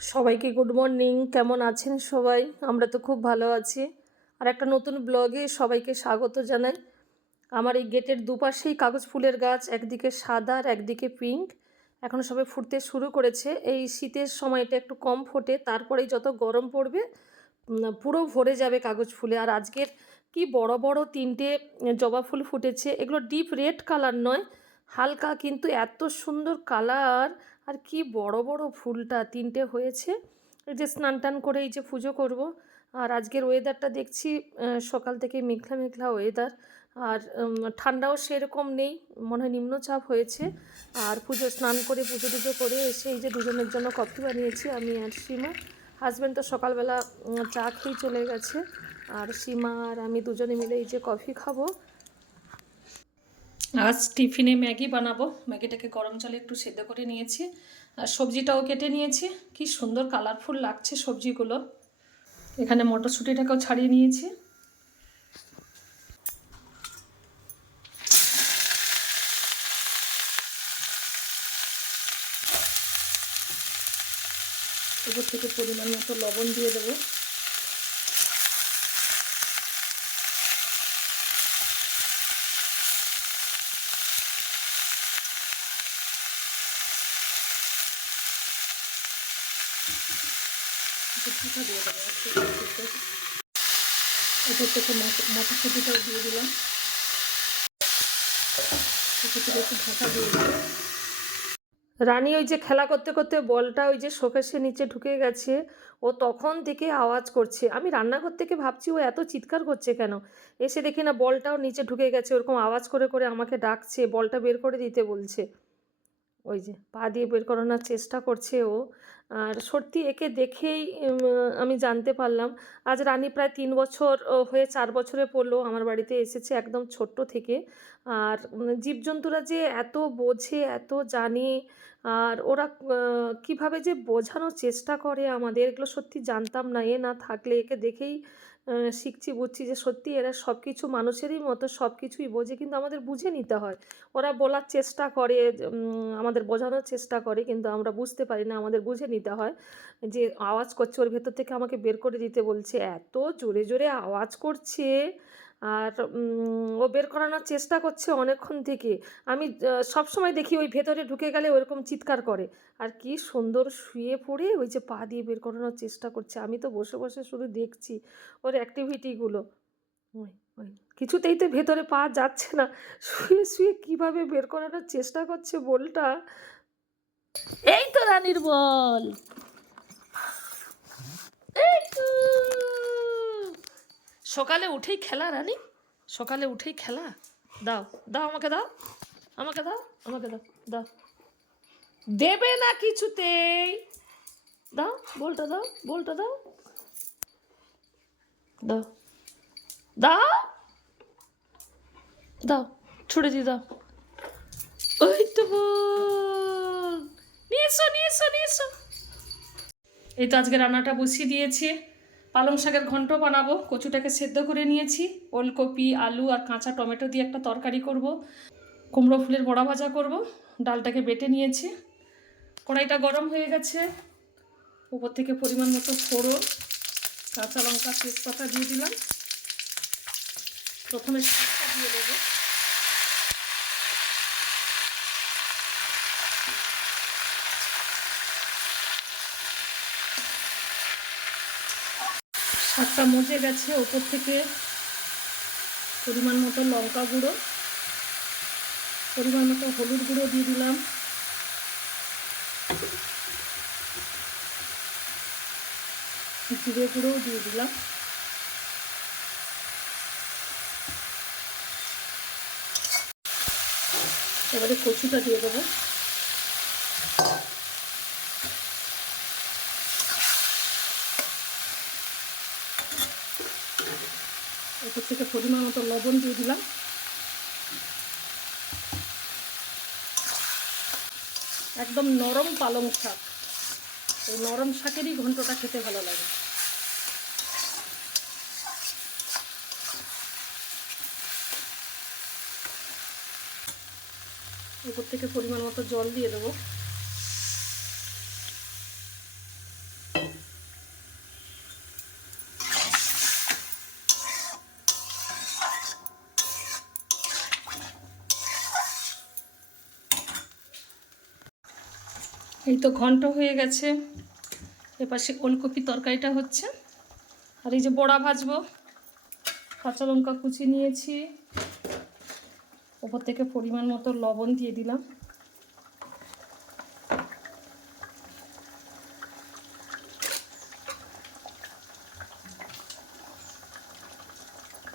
সবাইকে good morning. কেমন আছেন সবাই? আমরা তো খুব ভালো আছি। আর একটা নতুন ব্লগে সবাইকে স্বাগত জানাই। আমার এই গেটের দুপাশেই কাগজ ফুলের গাছ, একদিকে সাদা আর একদিকে পিঙ্ক। এখন সবে ফুটতে শুরু করেছে। এই শীতের সময়টা একটু কম ফোটে, তারপরেই যত গরম পড়বে পুরো ভরে যাবে কাগজ ফুলে। আর আজকের কি বড় বড় তিনটে জবা ফুল ফুটেছে। এগুলো ডিপ রেড কালার নয়, হালকা, কিন্তু এত সুন্দর কালার। আর কি বড় বড় ফুলটা তিনটে হয়েছে। এই যে স্নান টান করে এই যে পুজো করব। আর আজকের ওয়েদারটা দেখছি সকাল থেকে মেঘলা মেঘলা ওয়েদার। আর ঠান্ডাও সেরকম নেই, মনে হয় নিম্নচাপ হয়েছে। আর পুজো স্নান করে পুজো টুজো করে এসে এই যে দুজনের জন্য কফি বানিয়েছি আমি আর সীমা। হাজব্যান্ড তো সকালবেলা চা খেয়ে চলে গেছে। আর সীমা আর আমি দুজনে মিলে এই যে কফি খাবো। আজ টিফিনে ম্যাগি বানাবো। ম্যাগিটাকে গরম জলে একটু সেদ্ধ করে নিয়েছি, আর সবজিটাও কেটে নিয়েছি। কি সুন্দর কালারফুল লাগছে সবজিগুলো। এখানে মটরশুঁটিটাকেও ছাড়িয়ে নিয়েছি। উপর থেকে পরিমাণ মতো লবণ দিয়ে দেবো। ঢাকা দিয়ে দেবো। উপর থেকে মটরশুঁটিটাও দিয়ে দিলাম। উপর থেকে একটু ঢাকা দিয়ে দেবো। রানী ওই যে খেলা করতে করতে বলটা ওই যে শোকেসের নিচে ঢুকে গেছে। ও তখন থেকে আওয়াজ করছে। আমি রান্নাঘর থেকে ভাবছি ও এত চিৎকার করছে কেন। এসে দেখি না বলটাও নিচে ঢুকে গেছে, ওরকম আওয়াজ করে করে আমাকে ডাকছে, বলটা বের করে দিতে বলছে। ওই যে পা দিয়ে বের করানোর চেষ্টা করছে ও। আর সত্যি একে দেখেই আমি জানতে পারলাম আজ রানী প্রায় 3 বছর হয়ে 4 বছরে পড়লো আমার বাড়িতে এসেছে, একদম ছোট্ট থেকে। আর জীবজন্তুরা যে এত বোঝে, এত জানে, আর ওরা কিভাবে যে বোঝানোর চেষ্টা করে আমাদের, এগুলো সত্যি জানতাম না। এ না থাকলে একে দেখেই শিখছি, বুঝছি যে সত্যি এরা সব কিছু মানুষেরই মতো সব কিছুই বোঝে, কিন্তু আমাদের বুঝে নিতে হয়। ওরা বলার চেষ্টা করে, আমাদের বোঝানোর চেষ্টা করে, কিন্তু আমরা বুঝতে পারি না, আমাদের বুঝে নিতে হয়। যে আওয়াজ করছে ওর ভেতর থেকে আমাকে বের করে দিতে বলছে, এত জোরে জোরে আওয়াজ করছে। আর ও বের করানোর চেষ্টা করছে অনেকক্ষণ থেকে। আমি সবসময় দেখি ওই ভেতরে ঢুকে গেলে ওরকম চিৎকার করে। আর কি সুন্দর শুয়ে পড়ে ওই যে পা দিয়ে বের করানোর চেষ্টা করছে। আমি তো বসে বসে শুধু দেখছি ওর অ্যাক্টিভিটিগুলো। ওই ওই কিছুতেই তো ভেতরে পা যাচ্ছে না। শুয়ে শুয়ে কিভাবে বের করানোর চেষ্টা করছে বলটা। এই তো রানীর বল, এই তো। সকালে উঠেই খেলা রানী, সকালে উঠেই খেলা। দাও দাও, আমাকে দাও, আমাকে দাও, আমাকে দাও, দাও। দেবে না কিছুতেই। দাও বলটা, দাও বলটা, দাও দাও, দাও দাও, ছুড়ে দিয়ে দাও। ওই তো বল, নিয়ে এসো নিয়ে এসো নিয়ে এসো। এই তো আজকে রান্নাটা বসিয়ে দিয়েছি। পালং শাকের ঘন্ট বানাবো। কচুটাকে সেদ্ধ করে নিয়েছি। ওলকপি, আলু আর কাঁচা টমেটো দিয়ে একটা তরকারি করব। কুমড়ো ফুলের বড়া ভাজা করব। ডালটাকে বেটে নিয়েছি। কড়াইটা গরম হয়ে গেছে। উপর থেকে পরিমাণ মতো ফোড়ন, কাঁচা লঙ্কা, তেজপাতা দিয়ে দিলাম। প্রথমে শাকটা দিয়ে দেবো। শাকটা মজে গেছে। ওপর থেকে পরিমাণ মতো লঙ্কা গুঁড়ো, পরিমাণ মতো হলুদ গুঁড়ো দিয়ে দিলাম। জিরে গুঁড়োও দিয়ে দিলাম। এবারে কচুটা দিয়ে দেবো। ওপর থেকে পরিমাণ মতো লবণ দিয়ে দিলাম। একদম নরম পালং শাক, এই নরম শাকেরই ঘন্টটা খেতে ভালো লাগে। উপর থেকে পরিমাণ মতো জল দিয়ে দেবো। এই তো ঘন্ট হয়ে গেছে, এপাশে ওলকপি তরকারিটা হচ্ছে, আর এই যে বড়া ভাজবো, কাঁচা লঙ্কা কুচি নিয়েছি, ওপর থেকে পরিমাণ মতো লবণ দিয়ে দিলাম,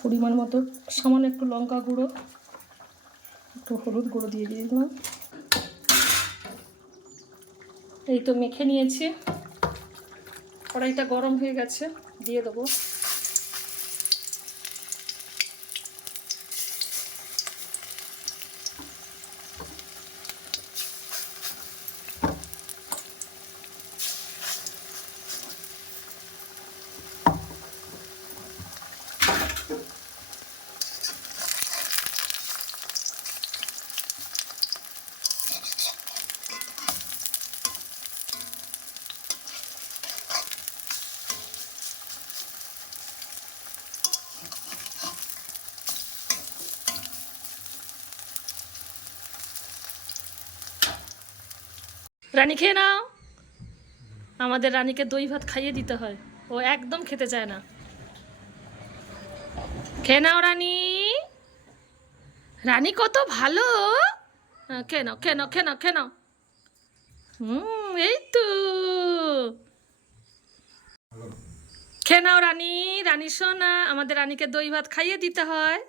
পরিমাণ মতো সামান্য একটু লঙ্কা গুঁড়ো, একটু হলুদ গুঁড়ো দিয়ে দিলাম। এই তো মেখে নিয়েছি, কড়াইটা গরম হয়ে গেছে, দিয়ে দেবো। রানী খেয়ে নাও, আমাদের রানীকে দই ভাত খাইয়ে দিতে হয়, ও একদম খেতে চায় না। খেয়ে নাও রানী, রানী কত ভালো, খেয়ে নাও খেয়ে নাও খেয়ে নাও খেয়ে নাও। এই তো খেয়ে নাও রানী, রানী সোনা, আমাদের রানীকে দই ভাত খাইয়ে দিতে হয়।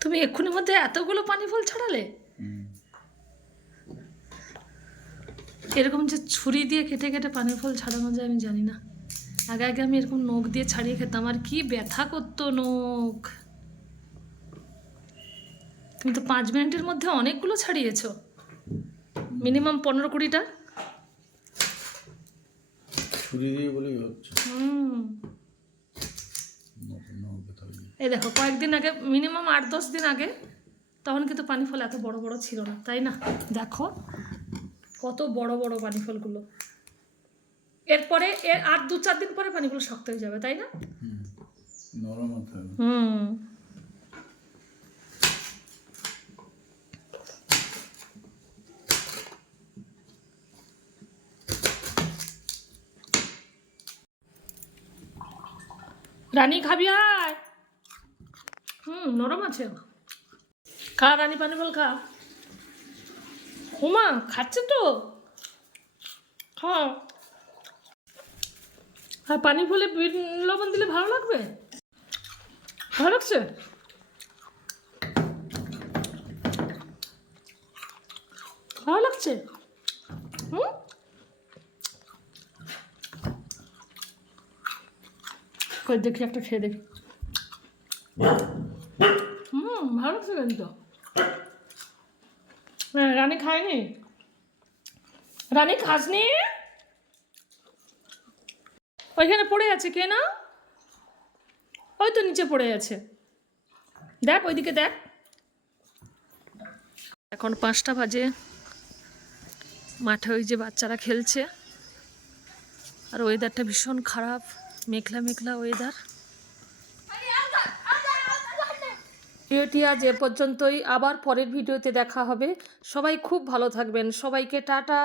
তুমি এক্ষুনি মধ্যে এতগুলো পানি ফল ছড়ালে, এরকম যে ছুরি দিয়ে কেটে কেটে পানি ফল ছাড়ানো যায় আমি জানি না। আগে আগে আমি এরকম নখ দিয়ে ছাড়িয়ে খেতাম, আর কি ব্যথা করতো নখ। তুমি তো 5 মিনিটের মধ্যে অনেকগুলো ছাড়িয়েছো, মিনিমাম 15-20টা। ছুরি দিয়ে বলেই হচ্ছে। এই দেখো কয়েকদিন আগে, মিনিমাম 8-10 দিন আগে, তখন কিন্তু পানি ফল এত বড় বড় ছিল না, তাই না? দেখো কত বড় বড় পানি ফলগুলো। এরপরে আর 2-4 দিন পরে পানিগুলো শক্ত হয়ে যাবে, তাই না? নরম হবে। রানী খাবি আয়, নরম আছে, খা রানী পানি ফল খা। হুমা খাচ্ছে তো, খা। আর পানি ফলে বিট লবণ দিলে ভালো লাগবে, ভালো লাগছে। ভালো লাগছে, কই দেখি একটা খেয়ে দেখি। ভালো লাগছে কিন্তু। হ্যাঁ, রানী খায়নি, রানী খাসনি, ওইখানে পড়ে আছে, কে না, ওই তো নিচে পড়ে আছে, দেখ ওইদিকে দেখ। এখন 5টা বাজে, মাঠে ওই যে বাচ্চারা খেলছে, আর ওয়েদারটা ভীষণ খারাপ, মেঘলা মেঘলা ওয়েদার। ভিডিওটি আজ এ পর্যন্তই, আবার পরের ভিডিওতে দেখা হবে। সবাই খুব ভালো থাকবেন, সবাইকে টাটা।